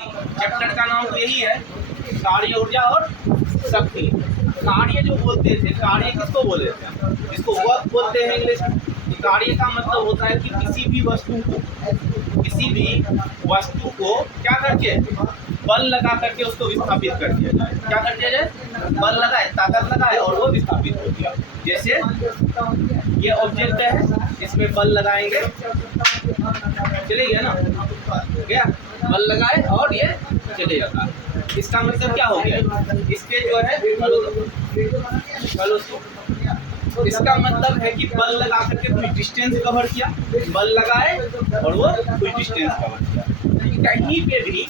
Chapter का नाम तो यही है, कार्य ऊर्जा और शक्ति। कार्य जो बोलते थे, कार्य किसको बोले थे? इसको वर्क बोलते हैं इंग्लिश में। कार्य का मतलब होता है कि किसी भी वस्तु को क्या करके बल लगा करके उसको विस्थापित कर दिया जाए। क्या कर दिया जाए? बल लगाए, ताकत लगाए और वो विस्थापित हो गया। जैसे ये ऑब्जेक्ट है, इसमें बल लगाएंगे, चले गया ना, क्या बल लगाए और ये चले जाता है। इसका मतलब क्या हो गया? इसके जो है इसका मतलब है कि बल लगा करके कोई डिस्टेंस कवर किया, बल लगाए और वो कोई डिस्टेंस कवर किया। कहीं पे भी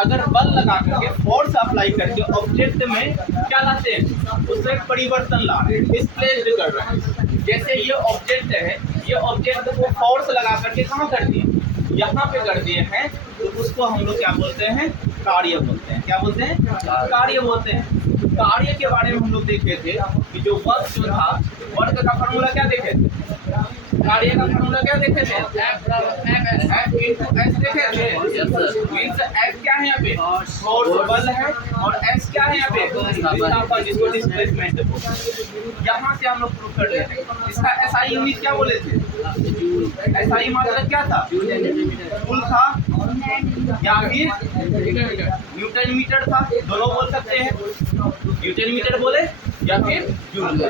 अगर बल लगा करके फोर्स अप्लाई करके ऑब्जेक्ट में क्या लाते हैं, उसमें परिवर्तन ला रहे हैं, डिस्प्लेस्ड कर रहे हैं। जैसे ये ऑब्जेक्ट है, ये ऑब्जेक्ट को फोर्स लगा करके कहाँ कर दिए? यहाँ पे कर दिए हैं, तो उसको हम लोग क्या बोलते हैं? कार्य बोलते हैं। क्या बोलते हैं? कार्य बोलते हैं। कार्य के बारे में हम लोग देखे थे कि जो वर्क जो था, वर्क का फॉर्मूला क्या देखे थे? कार्य का फॉर्मूला क्या देखे थे? F into S देखे थे। मीन्स F क्या है यहाँ पे? फोर्स, बल है, और S क्या है यहाँ पे? विस्थापन, जिसको डिस्प्लेसमेंट बोलते हैं। यहाँ से हम लोग प्रूव कर रहे थे। इसका SI यूनिट क्या बोले थे? SI मतलब क्या था? जूल था या फिर न्यूटन मीटर था, दोनों बोल सकते हैं। न्यूटन मीटर बोले या फिर जूल बोले।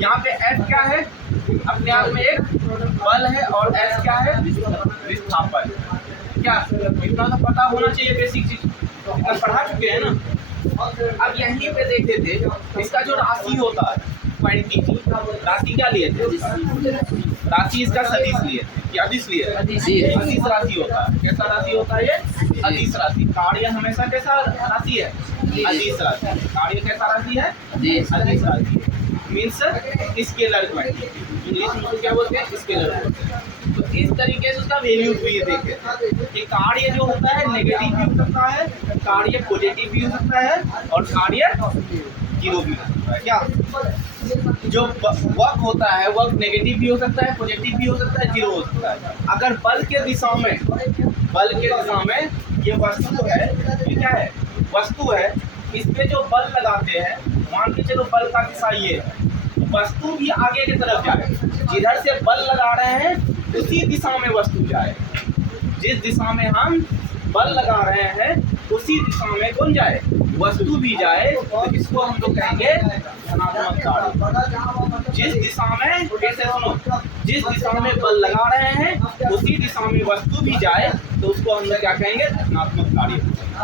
यहाँ पे F क्या है? अपने आप में एक बल है, और S क्या है? विस्थापन। क्या इतना तो पता होना चाहिए, बेसिक चीज इतना पढ़ा चुके हैं ना। अब यहीं पे देखे थे इसका जो राशि होता है, क्वांटिटी, राशि क्या लिए थे? राशि इसका सदिश लिए थे कि अदिश लिए थे? अदिश राशि होता है। कैसा राशि होता है ये? अदिश राशि। कार्य हमेशा कैसा राशि है? अदिश राशि। कार्य कैसा राशि है? अदिश राशि। Means scalar quantity. इंग्लिश में क्या बोलते हैं? स्केलर बोलते हैं। तो इस तरीके से उसका वैल्यू भी ये देखे कि कार्य जो होता है नेगेटिव भी हो सकता है, कार्य पॉजिटिव भी हो सकता है, और कार्य जीरो भी हो सकता है। क्या जो वर्क होता है, वर्क नेगेटिव भी हो सकता है, पॉजिटिव भी हो सकता है, जीरो हो सकता है। अगर बल के दिशा में ये वस्तु है, ये क्या है? वस्तु है। इस पे जो बल लगाते हैं, मान के चलो बल का दिशा ये है, वस्तु भी आगे की तरफ जाए। जिधर से बल लगा रहे हैं उसी दिशा में वस्तु जाए। जिस दिशा में हम बल लगा रहे हैं उसी दिशा में कौन जाए? वस्तु भी जाए। तो इसको हम लोग कहेंगे धनात्मक कार्य। जिस दिशा में, कैसे सुनो, जिस दिशा में बल लगा रहे हैं उसी दिशा में वस्तु भी जाए, तो उसको हम लोग क्या कहेंगे? धनात्मक कार्य।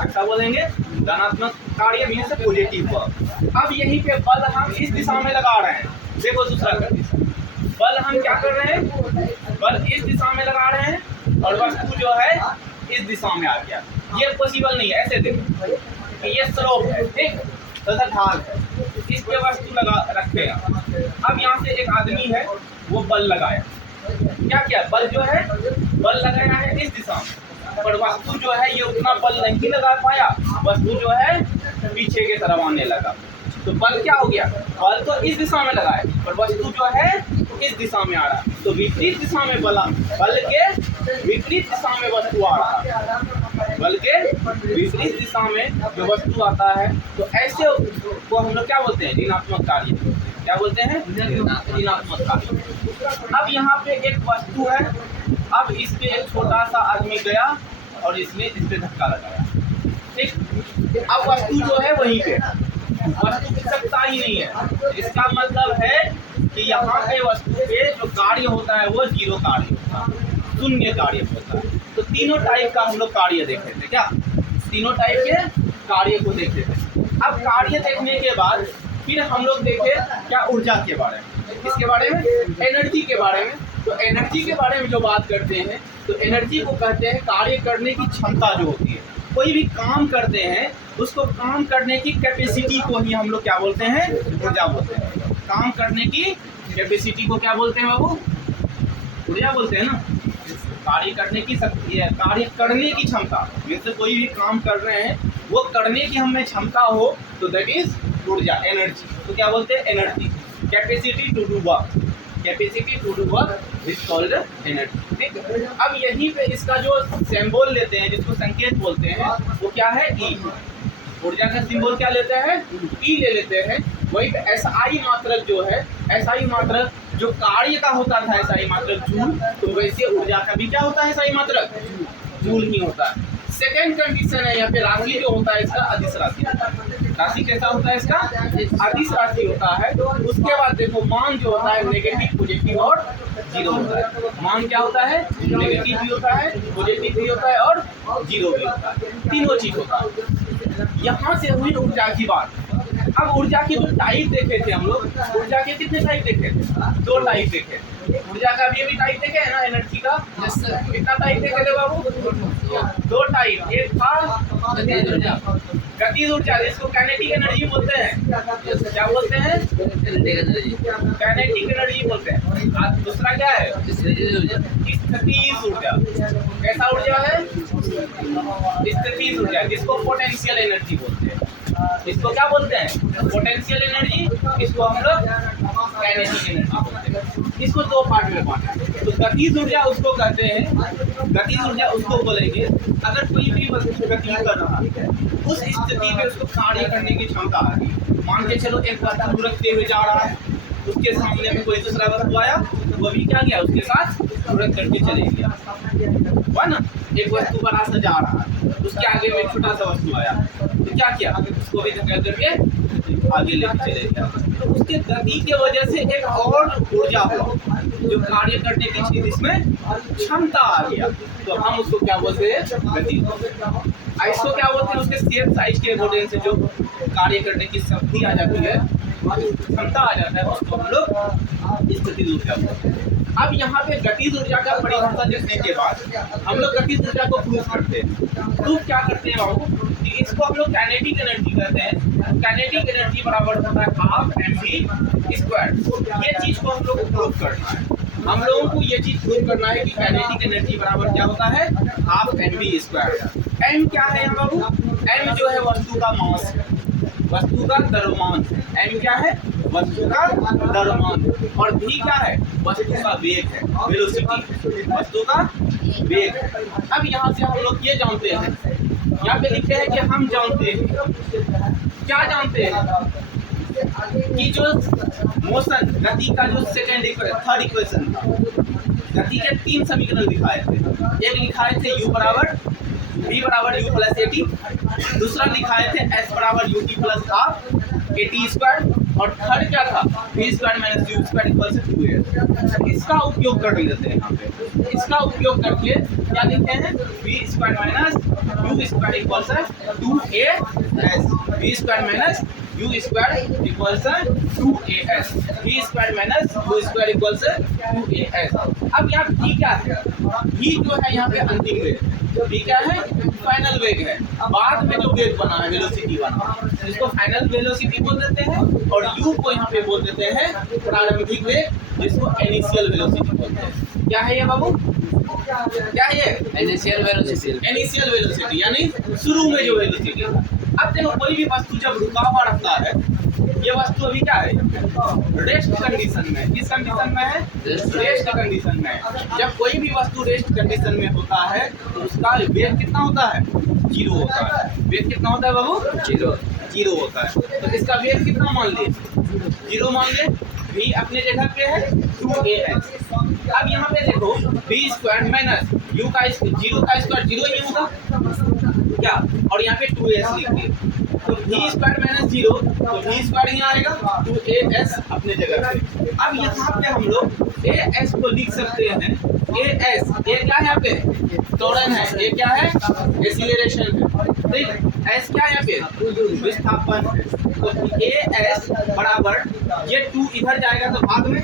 क्या बोलेंगे? धनात्मक कार्य मीन्स पॉजिटिव वर्क। अब यहीं पे बल हम इस दिशा में लगा रहे हैं। देखो दूसरा कंडीशन, बल हम क्या कर रहे हैं? बल इस दिशा में लगा रहे हैं और वस्तु जो है इस दिशा में आ गया। ये पॉसिबल नहीं है। ऐसे देखो कि ये स्लोप है, ठीक, तथा ढाल है, इस पे वस्तु लगा रखे हैं। अब यहाँ से एक आदमी है, वो बल लगाया। क्या किया? बल जो है, बल लगाया है इस दिशा में, पर वस्तु जो है ये उतना बल नहीं लगा पाया। वस्तु जो है पीछे की तरफ आने लगा। तो बल क्या हो गया? बल तो इस दिशा में लगा है, पर वस्तु जो है इस दिशा में आ रहा है। तो विपरीत दिशा में बल के विपरीत दिशा में वस्तु आ रहा है। बल के विपरीत दिशा में जो वस्तु आता है, तो ऐसे को हम लोग क्या बोलते हैं? ऋणात्मक कार्य। क्या बोलते हैं? ऋणात्मक कार्य। अब यहाँ पे एक वस्तु है, अब इस पे एक छोटा सा आदमी गया और इसने इस पे धक्का लगाया, ठीक। अब वस्तु जो है वहीं पे, वस्तु खिसकता ही नहीं है। इसका मतलब है कि यहाँ पे वस्तु पे जो कार्य होता है वो जीरो कार्य होता है, शून्य कार्य होता है। तो तीनों टाइप का हम लोग कार्य देखे थे। क्या? तीनों टाइप के कार्य को देखे थे। अब कार्य देखने के बाद फिर हम लोग देखे क्या? ऊर्जा के बारे में। किसके बारे में? एनर्जी के बारे में। तो एनर्जी के बारे में जो बात करते हैं, तो एनर्जी को कहते हैं कार्य करने की क्षमता जो होती है। कोई भी काम करते हैं उसको काम करने की कैपेसिटी को ही हम लोग क्या बोलते हैं? ऊर्जा बोलते हैं। काम करने की कैपेसिटी को क्या बोलते हैं बाबू? ऊर्जा बोलते हैं ना। कार्य करने की शक्ति है, कार्य करने की क्षमता। जैसे कोई भी काम कर रहे हैं वो करने की हमें क्षमता हो, तो दैट इज ऊर्जा, एनर्जी। तो क्या बोलते हैं? Energy, capacity to do work. Capacity to do work is called energy. ठीक, अब यहीं पे इसका जो सिंबल लेते हैं, जिसको संकेत बोलते हैं, वो क्या है? ई। ऊर्जा का सिंबल क्या लेते हैं? ई ले लेते हैं। वही पे एसआई मात्रक जो है, एसआई मात्रक जो कार्य का होता था एसआई मात्रक जूल, तो वैसे ऊर्जा का भी क्या होता है? एसआई मात्रक जूल ही होता है। सेकेंड कंडीशन है यहाँ पे राशि जो होता है इसका अदिश राशि। राशि कैसा होता है इसका? अदिश राशि होता है। उसके बाद देखो मान जो होता है नेगेटिव, पॉजिटिव और जीरो होता है। मान क्या होता है? नेगेटिव भी होता है, पॉजिटिव भी होता है और जीरो भी होता है, तीनों चीज होता है। यहाँ से हुई ऊर्जा की बात। अब ऊर्जा की जो टाइप देखे थे हम लोग, ऊर्जा के कितने टाइप देखे थे? 2 टाइप देखे। ऊर्जा का भी टाइप देखे है ना, एनर्जी का। कितना टाइप देखे थे बाबू? 2 टाइप। एक था गतिज ऊर्जा, जिसको काइनेटिक एनर्जी बोलते हैं। क्या बोलते हैं? काइनेटिक एनर्जी बोलते हैं। और दूसरा क्या है? स्थितिज ऊर्जा। कैसा ऊर्जा है? स्थितिज ऊर्जा, जिसको पोटेंशियल एनर्जी बोलते हैं। इसको क्या बोलते हैं? Potential energy. इसको हम लोग काइनेटिक एनर्जी बोलते हैं। इसको 2 पार्ट में बांटे। तो गतिज ऊर्जा उसको कहते हैं, गतिज ऊर्जा उसको बोलेंगे अगर कोई भी वस्तु गति कर रहा है, उस स्थिति में उसको कार्य करने की क्षमता आ रही। मान के चलो एक वस्तु तुरंत हुए जा रहा है, उसके सामने में कोई दूसरा वस्तु आया, तो वो भी क्या किया? उसके साथ तुरंत करके चले गया, हुआ ना? एक वस्तु बड़ा सा जा रहा है, उसके आगे में छोटा सा वस्तु आया, तो क्या किया? उसको भी धक्का करके आगे लेके चले गया। तो उसके गति की वजह से एक और ऊर्जा हुआ जो कार्य करने की चीज, इसमें क्षमता आ गया, तो हम उसको क्या बोलते हैं? गति। इसको क्या बोलते हैं? उसके शेप साइज के अकॉर्डिंग से जो कार्य करने की शक्ति आ जाती है, क्षमता आ जाता है, उसको हम लोग स्थितिज ऊर्जा बोलते हैं। अब यहाँ पे गतिज ऊर्जा का परिभाषा देखने के बाद हम लोग गतिज ऊर्जा को प्रूव करते हैं। प्रूव क्या करते हैं बाबू? कि इसको हम लोग काइनेटिक एनर्जी कहते हैं। काइनेटिक एनर्जी बराबर होता है हाफ mv²। ये चीज को हम लोग को प्रूव करना है। हम लोगों को ये चीज प्रूव करना है कि काइनेटिक एनर्जी बराबर क्या होता है? Half mv²। m क्या है यहाँ बाबू? m जो है वस्तु का मास, वस्तु का द्रव्यमान। m क्या है? वस्तु का द्रव्यमान। और v क्या है? वस्तु का वेग है, वेलोसिटी, वस्तु का वेग। अब यहाँ से हम लोग ये जानते हैं, यहाँ पे लिखते हैं कि हम जानते हैं, क्या जानते हैं? कि जो मोशन, गति का जो थर्ड इक्वेशन था, गति के 3 समीकरण दिखाए थे। एक लिखाए थे u बराबर v बराबर u प्लस at, दूसरा लिखाए थे s बराबर ut प्लस हाफ at², और थर्ड क्या था? v² माइनस u² इक्वल से 2a। इसका उपयोग कर लेते हैं यहाँ पे। इसका उपयोग करके क्या लिखते हैं? v² माइनस u² इक्वल से 2as, v² minus u² equal से 2as, v² minus u² equal से 2as। अब यहाँ v क्या है? v जो है यहाँ पे अंतिम वेग, v क्या है? फाइनल वेग है। बाद में जो वेग बना है, वेलोसिटी बना है, इसको फाइनल वेलोसिटी बोल देते हैं। और u को यहाँ पे बोल देते हैं प्रारंभिक वेग, जिसको इनिशियल वेलोसिटी बोलते हैं। क्या है ये बाबू? क्या है ये? Initial velocity. इनिशियल वेलोसिटी यानी शुरू में जो वेलोसिटी। अब देखो कोई भी वस्तु जब रुका हुआ रहता है, ये वस्तु अभी क्या है? रेस्ट कंडीशन में। किस कंडीशन में है? रेस्ट कंडीशन में। जब कोई भी वस्तु रेस्ट कंडीशन में होता है तो उसका वेग कितना होता है? 0 होता है। वेग कितना होता है बाबू? 0 होता है। तो इसका वेग कितना मान लिए? 0 मान लिए। v अपने जगह पे है 2as। अब यहाँ पे देखो v² माइनस u का 0 का स्क्वायर 0 ही होगा क्या? और यहाँ पे 2as लिख दिए, तो v² माइनस 0, तो v² ही आएगा, 2as अपने जगह पे। अब यहाँ पे हम लोग as को लिख सकते हैं। as, a क्या है यहाँ पे? त्वरण है। a क्या है? एक्सीलरेशन है। ठीक, s क्या है यहाँ पे? विस्थापन है। तो as बराबर ये 2 इधर जाएगा तो भाग में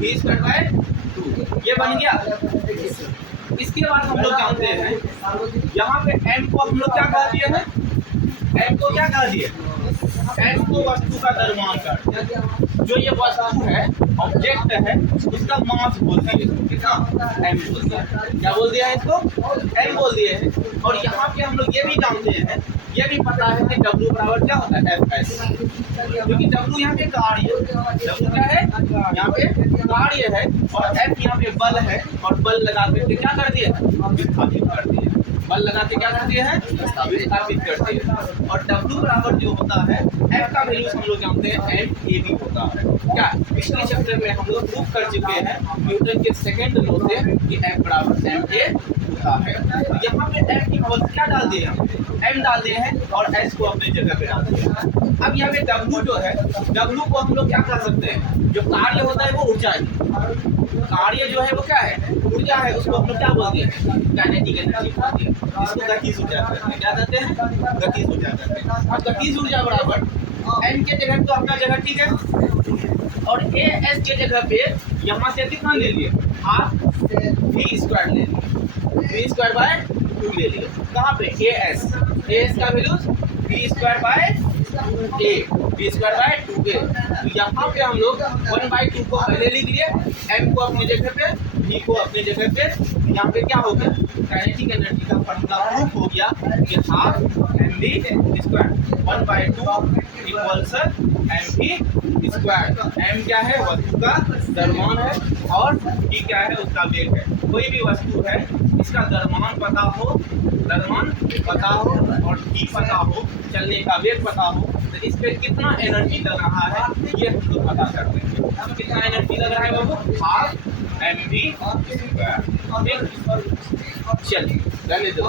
v²/2 ये बन गया। इसके बाद हम लोग जानते हैं यहाँ पे m को हम लोग क्या कह दिए हैं? m को क्या कह दिए? m को वस्तु का द्रव्यमान कह दिया। जो ये वस्तु है, ऑब्जेक्ट है, उसका मास बोल दिए, कितना m बोल दिया। क्या बोल दिया है इसको? m बोल दिए है। और यहाँ पे हम लोग ये भी जानते हैं, ये भी पता है कि W बराबर क्या होता है, Fs, क्योंकि W यहाँ पे कार्य, W क्या है यहाँ पे कार्य है, और F यहाँ पे बल है, और बल लगा करके क्या कर दिए, विस्थापित कर दिए। बल लगा के क्या कर दिए हैं, विस्थापित कर दिए। और W बराबर जो होता है, F का वैल्यू हम लोग जानते हैं MAV होता है। क्या पिछले चैप्टर में हम लोग प्रूव कर चुके हैं न्यूटन के सेकंड लॉ से कि F बराबर ma होता है। तो यहाँ पे F की वैल्यू क्या डाल दिए हम, m डाल दिए हैं, और s को अपनी जगह पे डाल दिए। अब यहाँ पे W जो है, W को हम लोग क्या कर सकते हैं, जो कार्य होता है वो ऊर्जा है, कार्य जो है वो क्या है, ऊर्जा है, उसको हम लोग क्या बोलते हैं, काइनेटिक एनर्जी बोलते हैं। इसको गतिज ऊर्जा कहते हैं। क्या कहते हैं, गतिज ऊर्जा कहते हैं। अब गतिज ऊर्जा बराबर n के जगह तो अपना जगह ठीक है, और as के जगह पे यहाँ से कितना ले लिए, हाफ v² ले लिए, v²/2 ले लिए। कहाँ पे, as का वैल्यू v²/2a। तो यहाँ पे हम लोग 1/2 को पहले लिख लिए, m को अपनी जगह पे, v को अपनी जगह पे। यहाँ पे क्या हो गया, काइनेटिक एनर्जी का फॉर्मूला प्रूफ हो गया कि half mv² 1/2 equals mv²। m क्या है, वस्तु का द्रव्यमान है, और v क्या है, उसका वेग है। कोई भी वस्तु है, इसका द्रव्यमान पता हो, और v पता हो, चलने का वेग पता हो, तो इस पे कितना एनर्जी लग रहा है ये हम लोग पता करते हैं। कितना एनर्जी लग रहा है बाबू, हाफ mv²। चलिए रहने दो।